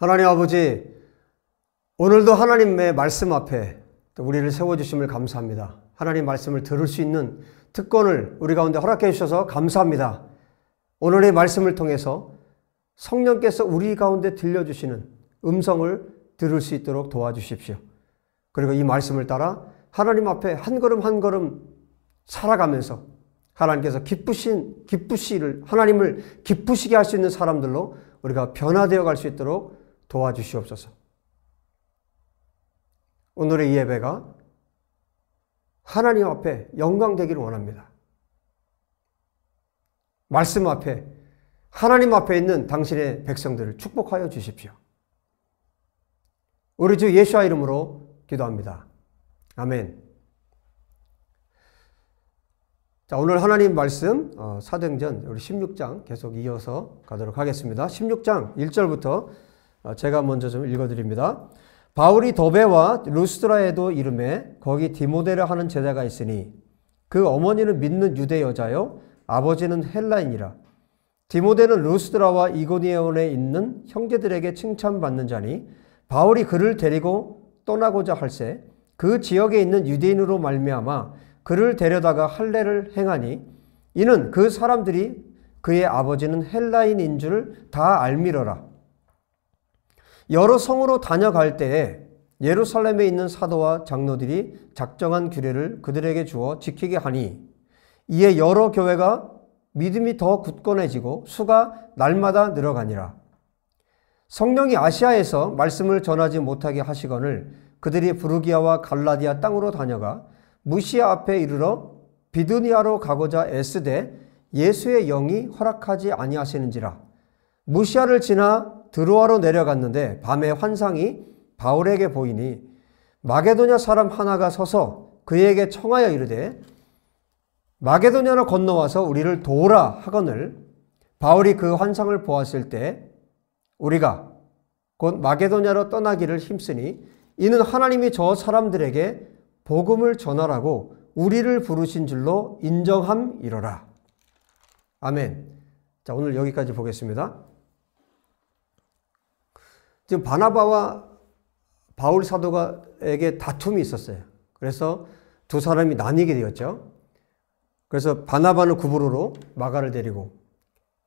하나님 아버지, 오늘도 하나님의 말씀 앞에 우리를 세워주심을 감사합니다. 하나님 말씀을 들을 수 있는 특권을 우리 가운데 허락해 주셔서 감사합니다. 오늘의 말씀을 통해서 성령께서 우리 가운데 들려주시는 음성을 들을 수 있도록 도와주십시오. 그리고 이 말씀을 따라 하나님 앞에 한 걸음 한 걸음 살아가면서 하나님께서 하나님을 기쁘시게 할 수 있는 사람들로 우리가 변화되어 갈 수 있도록 도와주시옵소서. 오늘의 이 예배가 하나님 앞에 영광 되기를 원합니다. 말씀 앞에, 하나님 앞에 있는 당신의 백성들을 축복하여 주십시오. 우리 주 예수와 이름으로 기도합니다. 아멘. 자, 오늘 하나님 말씀 사도행전 우리 16장 계속 이어서 가도록 하겠습니다. 16장 1절부터 제가 먼저 좀 읽어드립니다. 바울이 더베와 루스드라에도 이르매 거기 디모데라 하는 제자가 있으니 그 어머니는 믿는 유대 여자요 아버지는 헬라인이라. 디모데는 루스드라와 이고니온에 있는 형제들에게 칭찬받는 자니 바울이 그를 데리고 떠나고자 할새 그 지역에 있는 유대인으로 말미암아 그를 데려다가 할례를 행하니 이는 그 사람들이 그의 아버지는 헬라인인 줄 다 알미러라. 여러 성으로 다녀갈 때에 예루살렘에 있는 사도와 장로들이 작정한 규례를 그들에게 주어 지키게 하니 이에 여러 교회가 믿음이 더 굳건해지고 수가 날마다 늘어가니라. 성령이 아시아에서 말씀을 전하지 못하게 하시거늘 그들이 부르기아와 갈라디아 땅으로 다녀가 무시아 앞에 이르러 비두니아로 가고자 애쓰되 예수의 영이 허락하지 아니하시는지라. 무시아를 지나 드로아로 내려갔는데 밤에 환상이 바울에게 보이니 마게도냐 사람 하나가 서서 그에게 청하여 이르되 마게도냐로 건너와서 우리를 도우라 하거늘 바울이 그 환상을 보았을 때 우리가 곧 마게도냐로 떠나기를 힘쓰니 이는 하나님이 저 사람들에게 복음을 전하라고 우리를 부르신 줄로 인정함이로라. 아멘. 자, 오늘 여기까지 보겠습니다. 지금 바나바와 바울 사도가에게 다툼이 있었어요. 그래서 두 사람이 나뉘게 되었죠. 그래서 바나바는 구브로로 마가를 데리고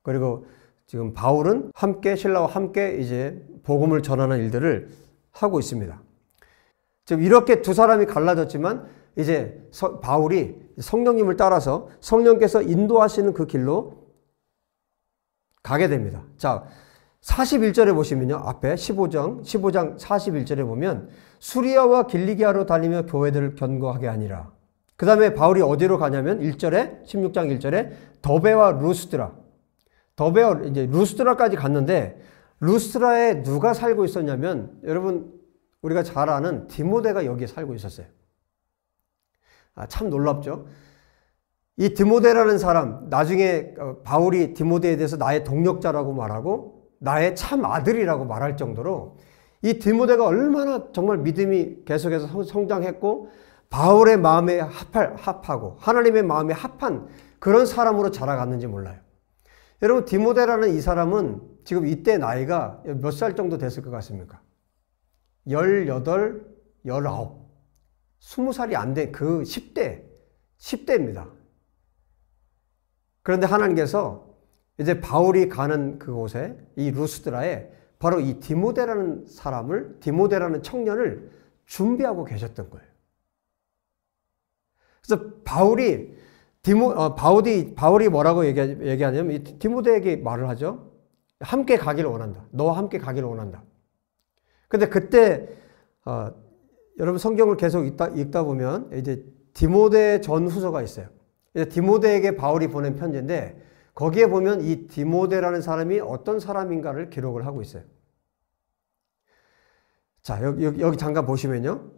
그리고 지금 바울은 함께 신라와 함께 이제 복음을 전하는 일들을 하고 있습니다. 지금 이렇게 두 사람이 갈라졌지만 이제 바울이 성령님을 따라서 성령께서 인도하시는 그 길로 가게 됩니다. 자, 41절에 보시면요. 앞에 15장 41절에 보면 수리아와 길리기아로 다니며 교회들을 견고하게 하니라. 그 다음에 바울이 어디로 가냐면 1절에 16장 1절에 더베와 루스드라까지 갔는데 루스드라에 누가 살고 있었냐면 여러분 우리가 잘 아는 디모데가 여기에 살고 있었어요. 참 놀랍죠. 이 디모데라는 사람 나중에 바울이 디모데에 대해서 나의 동력자라고 말하고 나의 참 아들이라고 말할 정도로 이 디모데가 얼마나 정말 믿음이 계속해서 성장했고 바울의 마음에 합하고 하나님의 마음에 합한 그런 사람으로 자라갔는지 몰라요. 여러분 디모데라는 이 사람은 지금 이때 나이가 몇 살 정도 됐을 것 같습니까? 18, 19, 20살이 안 된 그 10대입니다. 그런데 하나님께서 이제 바울이 가는 그곳에 이 루스드라에 바로 이 디모데라는 청년을 준비하고 계셨던 거예요. 그래서 바울이 뭐라고 얘기하냐면 이 디모데에게 말을 하죠. 함께 가기를 원한다. 너와 함께 가기를 원한다. 근데 그때 여러분 성경을 계속 읽다 보면 이제 디모데 전후서가 있어요. 이제 디모데에게 바울이 보낸 편지인데 거기에 보면 이 디모데라는 사람이 어떤 사람인가를 기록을 하고 있어요. 자, 여기 잠깐 보시면요.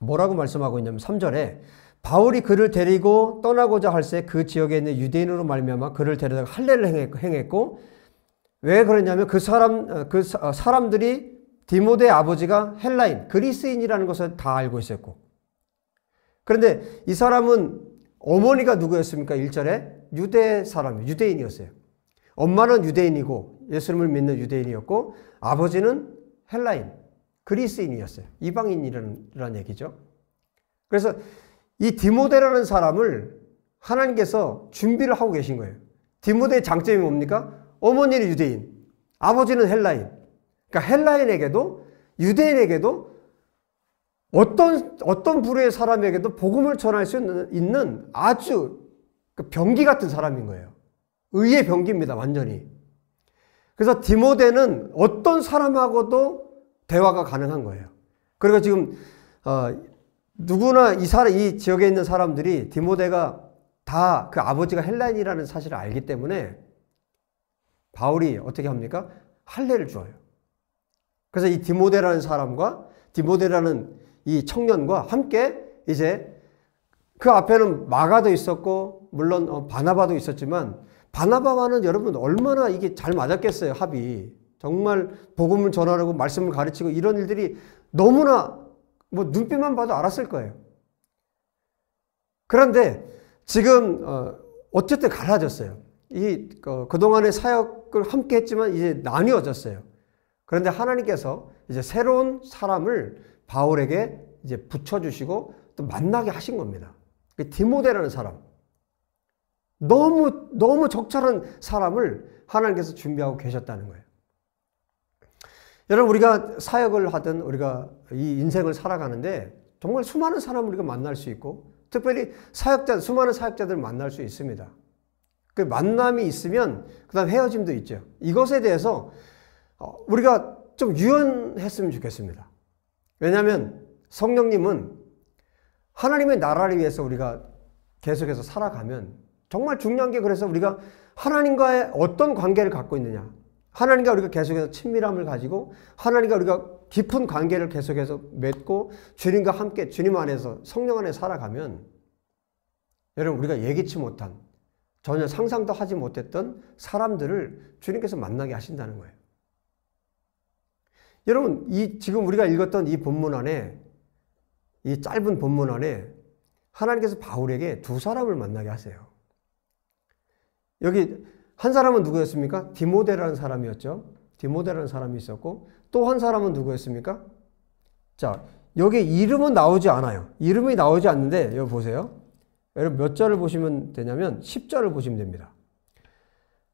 뭐라고 말씀하고 있냐면 3절에 바울이 그를 데리고 떠나고자 할새 그 지역에 있는 유대인으로 말미암아 그를 데려다가 할례를 행했고 왜 그러냐면 그 사람들이 디모데의 아버지가 헬라인, 그리스인이라는 것을 다 알고 있었고 그런데 이 사람은 어머니가 누구였습니까? 1절에 유대인이었어요. 엄마는 유대인이고 예수님을 믿는 유대인이었고 아버지는 헬라인, 그리스인이었어요. 이방인이라는 얘기죠. 그래서 이 디모데라는 사람을 하나님께서 준비를 하고 계신 거예요. 디모데의 장점이 뭡니까? 어머니는 유대인, 아버지는 헬라인. 그러니까 헬라인에게도 유대인에게도 어떤 부류의 사람에게도 복음을 전할 수 있는 아주 병기 같은 사람인 거예요. 의의 병기입니다, 완전히. 그래서 디모데는 어떤 사람하고도 대화가 가능한 거예요. 그리고 지금 누구나 이 지역에 있는 사람들이 디모데가 다 그 아버지가 헬라인이라는 사실을 알기 때문에 바울이 어떻게 합니까? 할례를 주어요. 그래서 이 디모데라는 사람과 디모데라는 이 청년과 함께 이제 그 앞에는 마가도 있었고 물론 바나바도 있었지만 바나바와는 여러분 얼마나 이게 잘 맞았겠어요, 합이. 정말 복음을 전하려고 말씀을 가르치고 이런 일들이 너무나 뭐 눈빛만 봐도 알았을 거예요. 그런데 지금 어쨌든 갈라졌어요. 그동안의 사역을 함께 했지만 이제 나뉘어졌어요. 그런데 하나님께서 이제 새로운 사람을 바울에게 이제 붙여주시고 또 만나게 하신 겁니다. 디모데라는 사람. 너무 적절한 사람을 하나님께서 준비하고 계셨다는 거예요. 여러분, 우리가 사역을 하든 우리가 이 인생을 살아가는데 정말 수많은 사람을 우리가 만날 수 있고 특별히 수많은 사역자들을 만날 수 있습니다. 그 만남이 있으면 그 다음 헤어짐도 있죠. 이것에 대해서 우리가 좀 유연했으면 좋겠습니다. 왜냐하면 성령님은 하나님의 나라를 위해서 우리가 계속해서 살아가면 정말 중요한 게 그래서 우리가 하나님과의 어떤 관계를 갖고 있느냐. 하나님과 우리가 계속해서 친밀함을 가지고 하나님과 우리가 깊은 관계를 계속해서 맺고 주님과 함께 주님 안에서 성령 안에 살아가면 여러분 우리가 예기치 못한 전혀 상상도 하지 못했던 사람들을 주님께서 만나게 하신다는 거예요. 여러분 지금 우리가 읽었던 이 본문 안에 이 짧은 본문 안에 하나님께서 바울에게 두 사람을 만나게 하세요. 여기 한 사람은 누구였습니까? 디모데라는 사람이었죠. 디모데라는 사람이 있었고 또 한 사람은 누구였습니까? 자, 여기 이름은 나오지 않아요. 이름이 나오지 않는데 여기 보세요. 여러분 몇 절을 보시면 되냐면 10절을 보시면 됩니다.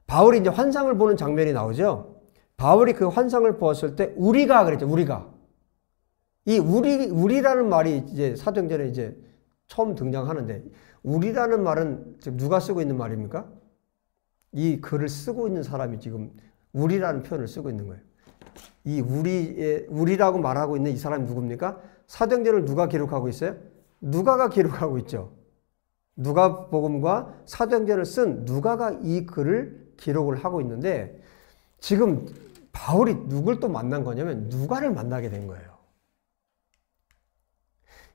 바울이 이제 환상을 보는 장면이 나오죠. 바울이 그 환상을 보았을 때 우리가 그랬죠. 우리가. 이 우리라는 말이 이제 사도행전에 이제 처음 등장하는데 우리라는 말은 지금 누가 쓰고 있는 말입니까? 이 글을 쓰고 있는 사람이 지금 우리라는 표현을 쓰고 있는 거예요. 이 우리라고 말하고 있는 이 사람이 누굽니까? 사도행전을 누가 기록하고 있어요? 누가가 기록하고 있죠. 누가복음과 사도행전을 쓴 누가가 이 글을 기록을 하고 있는데 지금 바울이 누굴 또 만난 거냐면 누가를 만나게 된 거예요.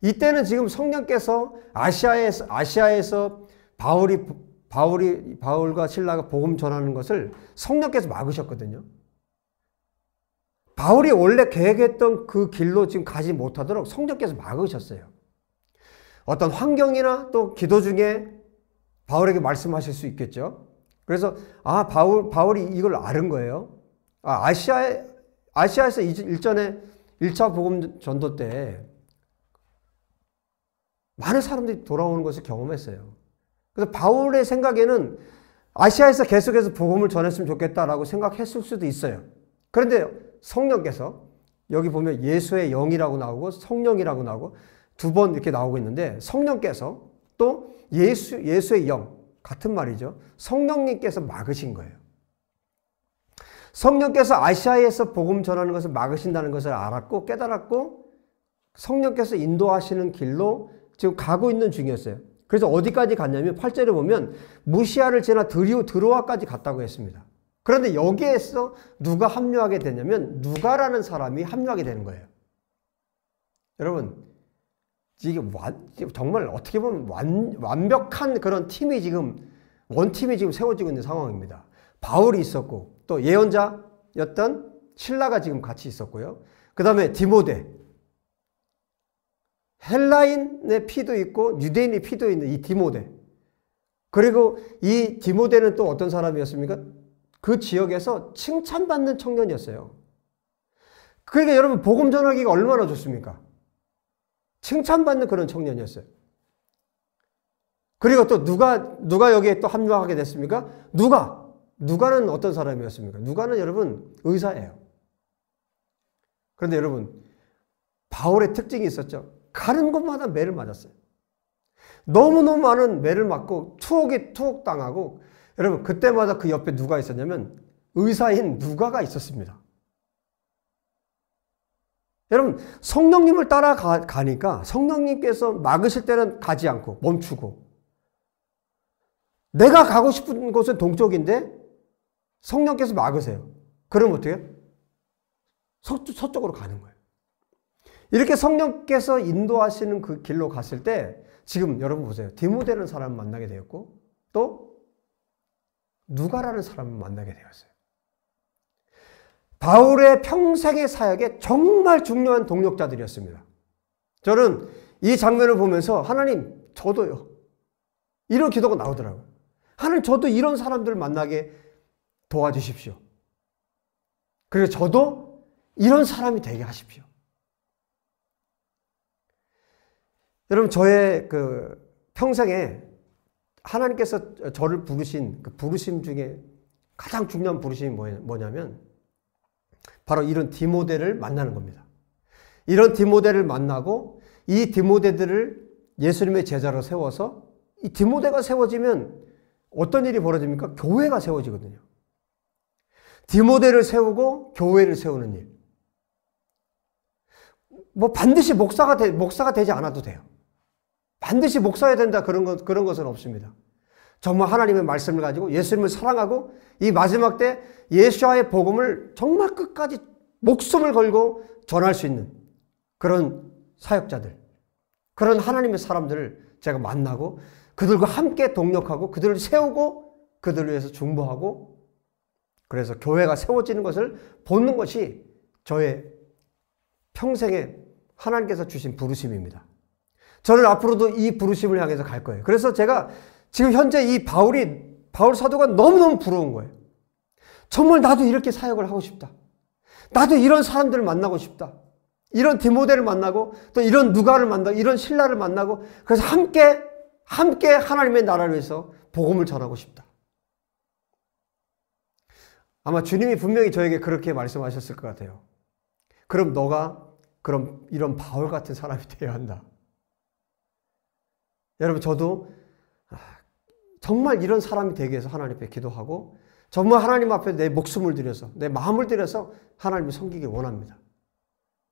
이때는 지금 성령께서 아시아에서 바울과 실라가 복음 전하는 것을 성령께서 막으셨거든요. 바울이 원래 계획했던 그 길로 지금 가지 못하도록 성령께서 막으셨어요. 어떤 환경이나 또 기도 중에 바울에게 말씀하실 수 있겠죠. 그래서 바울이 이걸 아는 거예요. 아시아에서 일전에 1차 복음 전도 때 많은 사람들이 돌아오는 것을 경험했어요. 그래서 바울의 생각에는 아시아에서 계속해서 복음을 전했으면 좋겠다라고 생각했을 수도 있어요. 그런데 성령께서 여기 보면 예수의 영이라고 나오고 성령이라고 나오고 두 번 이렇게 나오고 있는데 성령께서 또 예수의 영 같은 말이죠. 성령님께서 막으신 거예요. 성령께서 아시아에서 복음 전하는 것을 막으신다는 것을 알았고 깨달았고 성령께서 인도하시는 길로 지금 가고 있는 중이었어요. 그래서 어디까지 갔냐면 8절에 보면 무시아를 지나 드로아까지 갔다고 했습니다. 그런데 여기에서 누가 합류하게 되냐면 누가라는 사람이 합류하게 되는 거예요. 여러분 이게 정말 어떻게 보면 완벽한 그런 팀이 지금 원팀이 지금 세워지고 있는 상황입니다. 바울이 있었고 또 예언자였던 실라가 지금 같이 있었고요. 그 다음에 디모데 헬라인의 피도 있고 유대인의 피도 있는 이 디모데. 그리고 이 디모데는 또 어떤 사람이었습니까? 그 지역에서 칭찬받는 청년이었어요. 그러니까 여러분 복음 전하기가 얼마나 좋습니까? 칭찬받는 그런 청년이었어요. 그리고 또 누가 여기에 또 합류하게 됐습니까? 누가는 어떤 사람이었습니까? 누가는 여러분 의사예요. 그런데 여러분 바울의 특징이 있었죠. 가는 곳마다 매를 맞았어요. 너무너무 많은 매를 맞고 투옥 당하고, 여러분 그때마다 그 옆에 누가 있었냐면 의사인 누가가 있었습니다. 여러분 성령님을 따라가니까 성령님께서 막으실 때는 가지 않고 멈추고, 내가 가고 싶은 곳은 동쪽인데 성령께서 막으세요. 그럼 어떻게 해요? 서쪽으로 가는 거예요. 이렇게 성령께서 인도하시는 그 길로 갔을 때 지금 여러분 보세요. 디모데라는 사람을 만나게 되었고 또 누가라는 사람을 만나게 되었어요. 바울의 평생의 사역에 정말 중요한 동력자들이었습니다. 저는 이 장면을 보면서 하나님 저도요. 이런 기도가 나오더라고요. 하나님 저도 이런 사람들을 만나게 도와주십시오. 그리고 저도 이런 사람이 되게 하십시오. 여러분 저의 그 평생에 하나님께서 저를 부르신 그 부르심 중에 가장 중요한 부르심이 뭐냐면 바로 이런 디모데를 만나는 겁니다. 이런 디모데를 만나고 이 디모데들을 예수님의 제자로 세워서 이 디모데가 세워지면 어떤 일이 벌어집니까? 교회가 세워지거든요. 디모데를 세우고 교회를 세우는 일. 뭐 반드시 목사가 되지 않아도 돼요. 반드시 목사해야 된다 그런 것은 없습니다. 정말 하나님의 말씀을 가지고 예수님을 사랑하고 이 마지막 때 예수와의 복음을 정말 끝까지 목숨을 걸고 전할 수 있는 그런 사역자들, 그런 하나님의 사람들을 제가 만나고 그들과 함께 동력하고 그들을 세우고 그들을 위해서 중보하고, 그래서 교회가 세워지는 것을 보는 것이 저의 평생에 하나님께서 주신 부르심입니다. 저는 앞으로도 이 부르심을 향해서 갈 거예요. 그래서 제가 지금 현재 이 바울 사도가 너무너무 부러운 거예요. 정말 나도 이렇게 사역을 하고 싶다. 나도 이런 사람들을 만나고 싶다. 이런 디모데를 만나고 또 이런 누가를 만나고 이런 실라를 만나고, 그래서 함께 하나님의 나라를 위해서 복음을 전하고 싶다. 아마 주님이 분명히 저에게 그렇게 말씀하셨을 것 같아요. 그럼 너가 이런 바울 같은 사람이 되어야 한다. 여러분 저도 정말 이런 사람이 되기 위해서 하나님 앞에 기도하고 정말 하나님 앞에 내 목숨을 들여서 내 마음을 들여서 하나님을 섬기기 원합니다.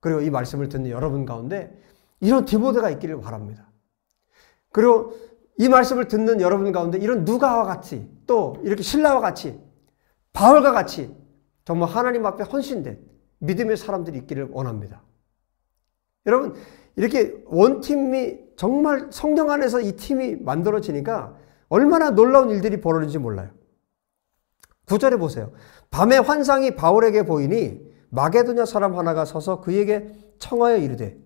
그리고 이 말씀을 듣는 여러분 가운데 이런 디모데가 있기를 바랍니다. 그리고 이 말씀을 듣는 여러분 가운데 이런 누가와 같이 또 이렇게 신라와 같이 바울과 같이 정말 하나님 앞에 헌신된 믿음의 사람들이 있기를 원합니다. 여러분 이렇게 원팀이 정말 성령 안에서 이 팀이 만들어지니까 얼마나 놀라운 일들이 벌어지는지 몰라요. 9절에 보세요. 밤에 환상이 바울에게 보이니 마게도냐 사람 하나가 서서 그에게 청하여 이르되,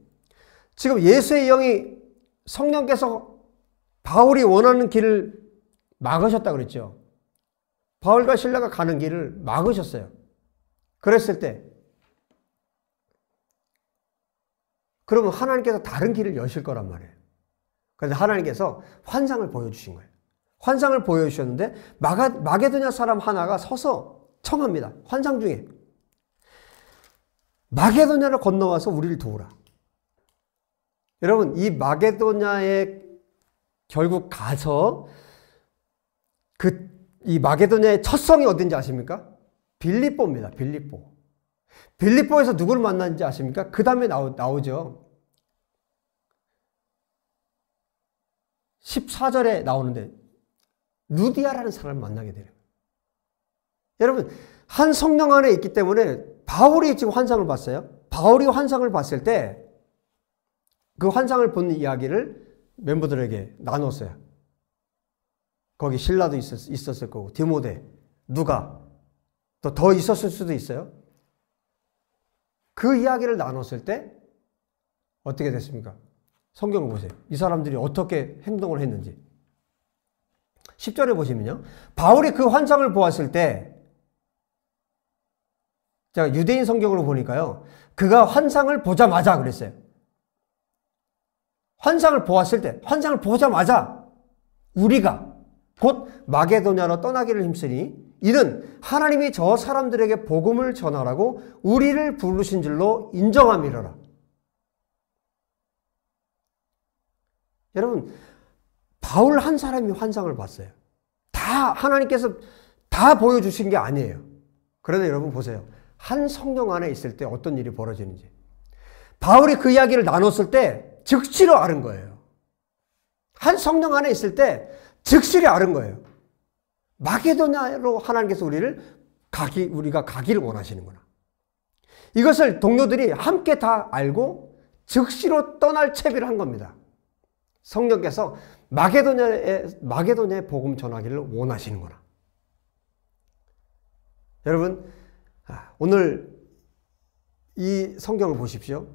지금 예수의 영이 성령께서 바울이 원하는 길을 막으셨다 그랬죠. 바울과 실라가 가는 길을 막으셨어요. 그랬을 때 그러면 하나님께서 다른 길을 여실 거란 말이에요. 그런데 하나님께서 환상을 보여주신 거예요. 환상을 보여주셨는데 마게도냐 사람 하나가 서서 청합니다. 환상 중에 마게도냐를 건너와서 우리를 도우라. 여러분 이 마게도냐에 결국 가서 이 마게도냐의 첫 성이 어딘지 아십니까? 빌립보입니다. 빌립보에서 누구를 만났는지 아십니까? 그 다음에 나오죠. 14절에 나오는데 루디아라는 사람을 만나게 돼요. 여러분 한 성령 안에 있기 때문에 바울이 지금 환상을 봤어요. 바울이 환상을 봤을 때 그 환상을 본 이야기를 멤버들에게 나눴어요. 거기 실라도 있었을 거고 디모데, 누가 또 더 있었을 수도 있어요. 그 이야기를 나눴을 때 어떻게 됐습니까? 성경을 보세요. 이 사람들이 어떻게 행동을 했는지. 10절에 보시면요. 바울이 그 환상을 보았을 때 제가 유대인 성경으로 보니까요. 그가 환상을 보자마자 그랬어요. 환상을 보았을 때, 환상을 보자마자 우리가 곧 마게도냐로 떠나기를 힘쓰니 이는 하나님이 저 사람들에게 복음을 전하라고 우리를 부르신 줄로 인정함이로라. 여러분, 바울 한 사람이 환상을 봤어요. 다 하나님께서 다 보여주신 게 아니에요. 그런데 여러분 보세요. 한 성령 안에 있을 때 어떤 일이 벌어지는지. 바울이 그 이야기를 나눴을 때 즉시로 알은 거예요. 한 성령 안에 있을 때 즉시로 알은 거예요. 마게도냐로 하나님께서 우리가 가기를 원하시는구나. 이것을 동료들이 함께 다 알고 즉시로 떠날 채비를 한 겁니다. 성령께서 마게도냐에 복음 전하기를 원하시는구나. 여러분, 오늘 이 성경을 보십시오.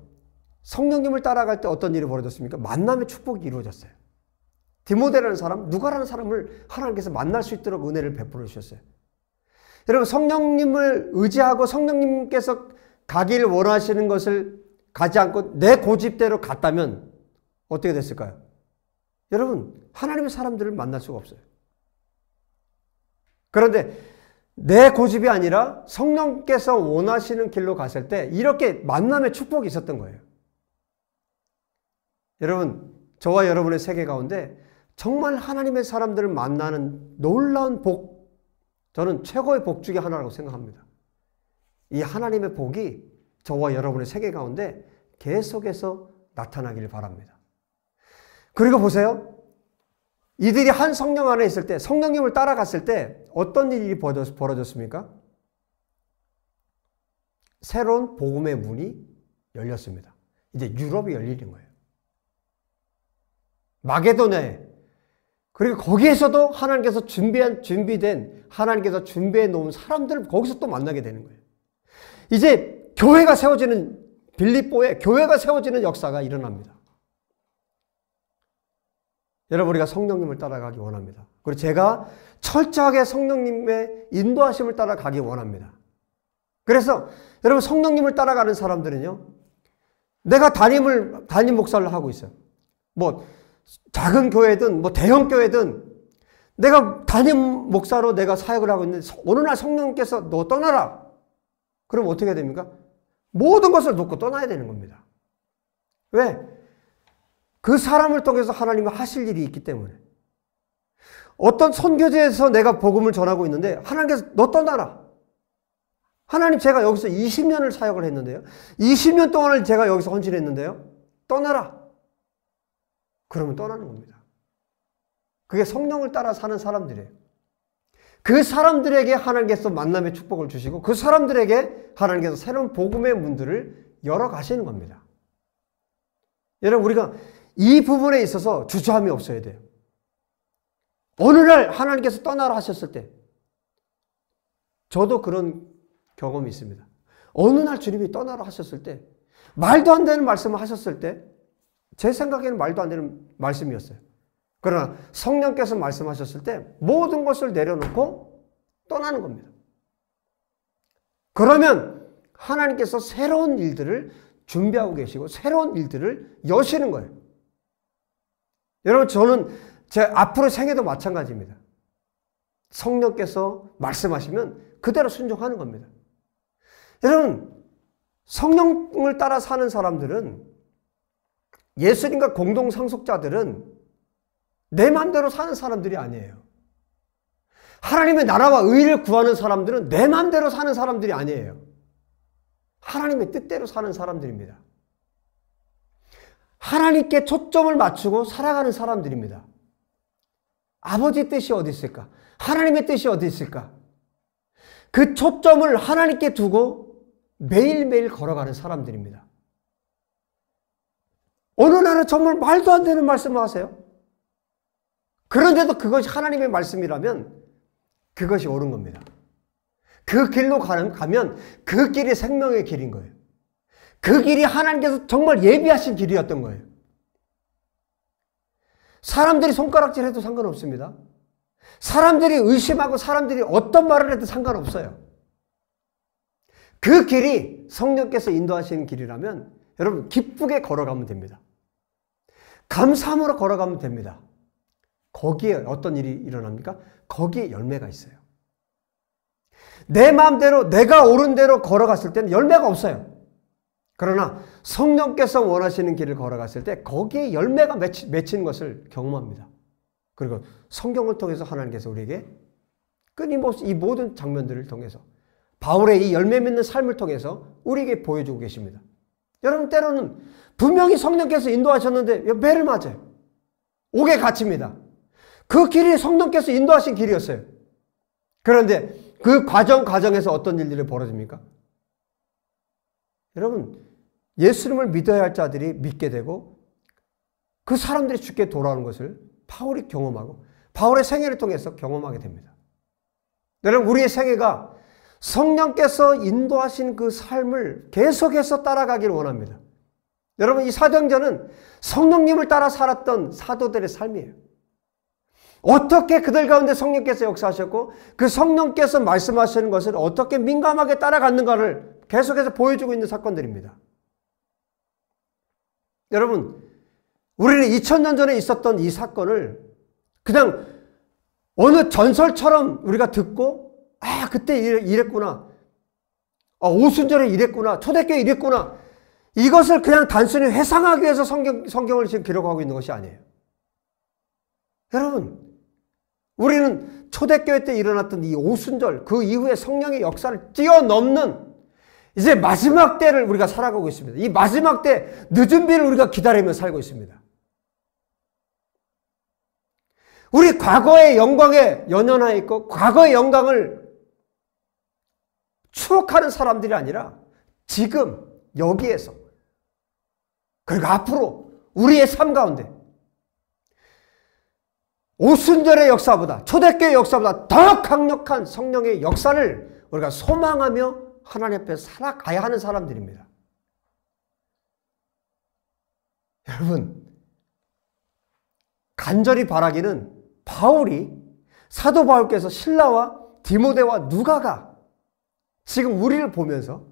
성령님을 따라갈 때 어떤 일이 벌어졌습니까? 만남의 축복이 이루어졌어요. 디모데라는 사람, 누가라는 사람을 하나님께서 만날 수 있도록 은혜를 베풀어 주셨어요. 여러분, 성령님을 의지하고 성령님께서 가기를 원하시는 것을 가지 않고 내 고집대로 갔다면 어떻게 됐을까요? 여러분, 하나님의 사람들을 만날 수가 없어요. 그런데 내 고집이 아니라 성령께서 원하시는 길로 갔을 때 이렇게 만남의 축복이 있었던 거예요. 여러분, 저와 여러분의 세계 가운데 정말 하나님의 사람들을 만나는 놀라운 복, 저는 최고의 복 중에 하나라고 생각합니다. 이 하나님의 복이 저와 여러분의 세계 가운데 계속해서 나타나기를 바랍니다. 그리고 보세요. 이들이 한 성령 안에 있을 때, 성령님을 따라갔을 때 어떤 일이 벌어졌습니까? 새로운 복음의 문이 열렸습니다. 이제 유럽이 열리는 거예요. 마게도냐에. 그리고 거기에서도 하나님께서 하나님께서 준비해 놓은 사람들을 거기서 또 만나게 되는 거예요. 이제 교회가 세워지는, 빌립보에 교회가 세워지는 역사가 일어납니다. 여러분, 우리가 성령님을 따라가기 원합니다. 그리고 제가 철저하게 성령님의 인도하심을 따라가기 원합니다. 그래서 여러분, 성령님을 따라가는 사람들은요, 내가 담임 목사를 하고 있어요. 뭐 작은 교회든 뭐 대형 교회든 내가 담임 목사로 내가 사역을 하고 있는데 어느 날 성령님께서 너 떠나라. 그럼 어떻게 됩니까? 모든 것을 놓고 떠나야 되는 겁니다. 왜? 그 사람을 통해서 하나님이 하실 일이 있기 때문에. 어떤 선교지에서 내가 복음을 전하고 있는데 하나님께서 너 떠나라. 하나님, 제가 여기서 20년을 사역을 했는데요. 20년 동안을 제가 여기서 헌신했는데요. 떠나라. 그러면 떠나는 겁니다. 그게 성령을 따라 사는 사람들이에요. 그 사람들에게 하나님께서 만남의 축복을 주시고 그 사람들에게 하나님께서 새로운 복음의 문들을 열어 가시는 겁니다. 여러분, 우리가 이 부분에 있어서 주저함이 없어야 돼요. 어느 날 하나님께서 떠나라 하셨을 때, 저도 그런 경험이 있습니다. 어느 날 주님이 떠나라 하셨을 때, 말도 안 되는 말씀을 하셨을 때, 제 생각에는 말도 안 되는 말씀이었어요. 그러나 성령께서 말씀하셨을 때 모든 것을 내려놓고 떠나는 겁니다. 그러면 하나님께서 새로운 일들을 준비하고 계시고 새로운 일들을 여시는 거예요. 여러분, 저는 제 앞으로 생애도 마찬가지입니다. 성령께서 말씀하시면 그대로 순종하는 겁니다. 여러분, 성령을 따라 사는 사람들은, 예수님과 공동 상속자들은 내 마음대로 사는 사람들이 아니에요. 하나님의 나라와 의를 구하는 사람들은 내 마음대로 사는 사람들이 아니에요. 하나님의 뜻대로 사는 사람들입니다. 하나님께 초점을 맞추고 살아가는 사람들입니다. 아버지 뜻이 어디 있을까? 하나님의 뜻이 어디 있을까? 그 초점을 하나님께 두고 매일매일 걸어가는 사람들입니다. 어느 날은 정말 말도 안 되는 말씀을 하세요. 그런데도 그것이 하나님의 말씀이라면 그것이 옳은 겁니다. 그 길로 가면 그 길이 생명의 길인 거예요. 그 길이 하나님께서 정말 예비하신 길이었던 거예요. 사람들이 손가락질해도 상관없습니다. 사람들이 의심하고 사람들이 어떤 말을 해도 상관없어요. 그 길이 성령께서 인도하시는 길이라면 여러분 기쁘게 걸어가면 됩니다. 감사함으로 걸어가면 됩니다. 거기에 어떤 일이 일어납니까? 거기에 열매가 있어요. 내 마음대로 내가 옳은 대로 걸어갔을 때는 열매가 없어요. 그러나 성령께서 원하시는 길을 걸어갔을 때 거기에 열매가 맺히는 것을 경험합니다. 그리고 성경을 통해서 하나님께서 우리에게 끊임없이 이 모든 장면들을 통해서 바울의 이 열매 맺는 삶을 통해서 우리에게 보여주고 계십니다. 여러분 때로는 분명히 성령께서 인도하셨는데 매를 맞아요. 옥에 갇힙니다. 그 길이 성령께서 인도하신 길이었어요. 그런데 그 과정에서 어떤 일들이 벌어집니까? 여러분 예수님을 믿어야 할 자들이 믿게 되고 그 사람들이 주께 돌아오는 것을 바울이 경험하고 바울의 생애를 통해서 경험하게 됩니다. 여러분 우리의 생애가 성령께서 인도하신 그 삶을 계속해서 따라가기를 원합니다. 여러분 이 사도행전은 성령님을 따라 살았던 사도들의 삶이에요. 어떻게 그들 가운데 성령께서 역사하셨고 그 성령께서 말씀하시는 것을 어떻게 민감하게 따라갔는가를 계속해서 보여주고 있는 사건들입니다. 여러분 우리는 2000년 전에 있었던 이 사건을 그냥 어느 전설처럼 우리가 듣고 그때 이랬구나. 오순절에 이랬구나. 초대교회 이랬구나. 이것을 그냥 단순히 회상하기 위해서 성경을 지금 기록하고 있는 것이 아니에요. 여러분 우리는 초대교회 때 일어났던 이 오순절 그 이후에 성령의 역사를 뛰어넘는 이제 마지막 때를 우리가 살아가고 있습니다. 이 마지막 때 늦은 비를 우리가 기다리며 살고 있습니다. 우리 과거의 영광에 연연하여 있고 과거의 영광을 추억하는 사람들이 아니라 지금 여기에서 그리고 앞으로 우리의 삶 가운데 오순절의 역사보다 초대교회의 역사보다 더 강력한 성령의 역사를 우리가 소망하며 하나님 앞에 살아가야 하는 사람들입니다. 여러분 간절히 바라기는 사도 바울께서 실라와 디모데와 누가가 지금 우리를 보면서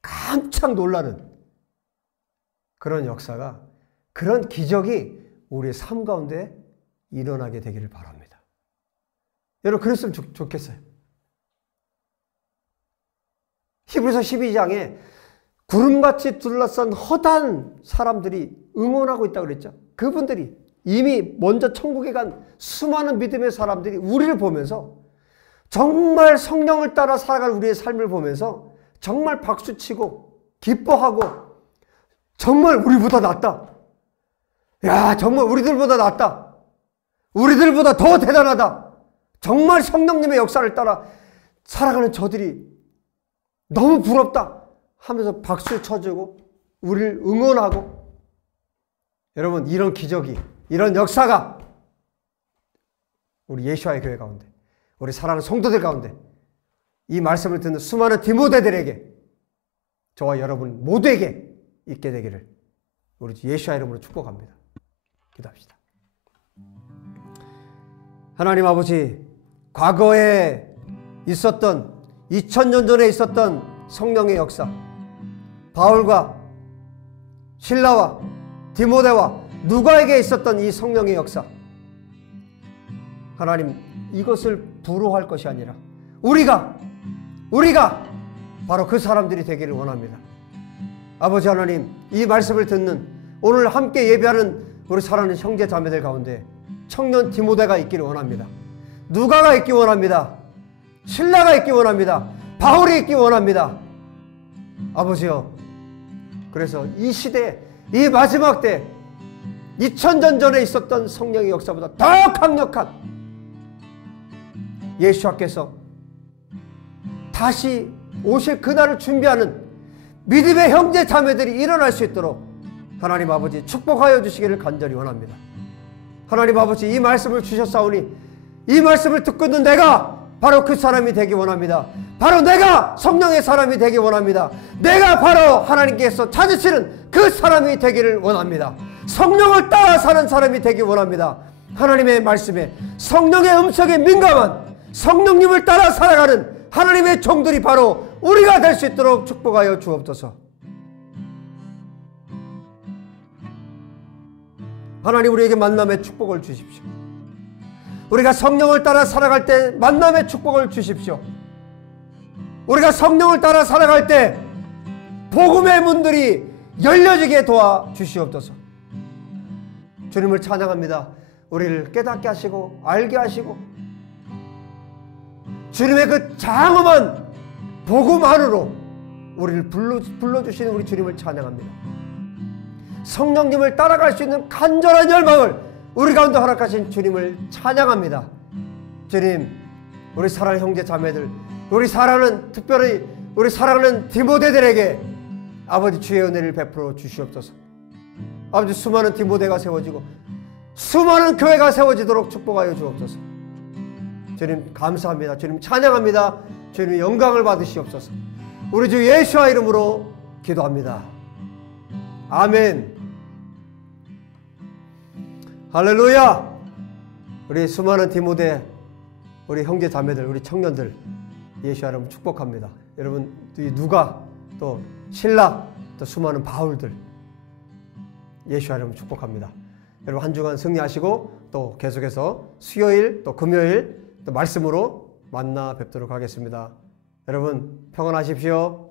깜짝 놀라는 그런 역사가 그런 기적이 우리의 삶 가운데 일어나게 되기를 바랍니다. 여러분 그랬으면 좋겠어요. 히브리서 12장에 구름같이 둘러싼 허다한 사람들이 응원하고 있다고 그랬죠. 그분들이 이미 먼저 천국에 간 수많은 믿음의 사람들이 우리를 보면서 정말 성령을 따라 살아가는 우리의 삶을 보면서 정말 박수치고 기뻐하고 정말 우리보다 낫다. 야 정말 우리들보다 낫다. 우리들보다 더 대단하다. 정말 성령님의 역사를 따라 살아가는 저들이 너무 부럽다 하면서 박수 쳐주고 우리를 응원하고 여러분 이런 기적이 이런 역사가 우리 예수와의 교회 가운데 우리 사랑하는 성도들 가운데 이 말씀을 듣는 수많은 디모데들에게 저와 여러분 모두에게 있게 되기를 우리 예수와 이름으로 축복합니다. 기도합시다. 하나님 아버지 과거에 있었던 2000년 전에 있었던 성령의 역사 바울과 실라와 디모데와 누가에게 있었던 이 성령의 역사 하나님 이것을 부러워할 것이 아니라 우리가 바로 그 사람들이 되기를 원합니다. 아버지 하나님 이 말씀을 듣는 오늘 함께 예배하는 우리 사랑하는 형제 자매들 가운데 청년 디모데가 있기를 원합니다. 누가가 있기 원합니다. 신라가 있기 원합니다. 바울이 있기 원합니다. 아버지요 그래서 이 시대 이 마지막 때 2000년 전에 있었던 성령의 역사보다 더 강력한 예수께서 다시 오실 그날을 준비하는 믿음의 형제 자매들이 일어날 수 있도록 하나님 아버지 축복하여 주시기를 간절히 원합니다. 하나님 아버지 이 말씀을 주셨사오니 이 말씀을 듣고 있는 내가 바로 그 사람이 되기 원합니다. 바로 내가 성령의 사람이 되기 원합니다. 내가 바로 하나님께서 찾으시는 그 사람이 되기를 원합니다. 성령을 따라 사는 사람이 되기 원합니다. 하나님의 말씀에 성령의 음성에 민감한 성령님을 따라 살아가는 하나님의 종들이 바로 우리가 될 수 있도록 축복하여 주옵소서. 하나님, 우리에게 만남의 축복을 주십시오. 우리가 성령을 따라 살아갈 때 만남의 축복을 주십시오. 우리가 성령을 따라 살아갈 때 복음의 문들이 열려지게 도와주시옵소서. 주님을 찬양합니다. 우리를 깨닫게 하시고 알게 하시고 주님의 그 장엄한 복음 안으로 우리를 불러주시는 우리 주님을 찬양합니다. 성령님을 따라갈 수 있는 간절한 열망을 우리 가운데 허락하신 주님을 찬양합니다. 주님, 우리 사랑하는 형제 자매들, 우리 사랑하는, 특별히 우리 사랑하는 디모데들에게 아버지 주의 은혜를 베풀어 주시옵소서. 아버지, 수많은 디모데가 세워지고 수많은 교회가 세워지도록 축복하여 주옵소서. 주님 감사합니다. 주님 찬양합니다. 주님 영광을 받으시옵소서. 우리 주 예수와 이름으로 기도합니다. 아멘. 할렐루야. 우리 수많은 디모데, 우리 형제 자매들, 우리 청년들 예수와 이름으로 축복합니다. 여러분, 누가 또 신라, 또 수많은 바울들 예수와 이름으로 축복합니다. 여러분, 한 주간 승리하시고 또 계속해서 수요일 또 금요일 또 말씀으로 만나 뵙도록 하겠습니다. 여러분 평안하십시오.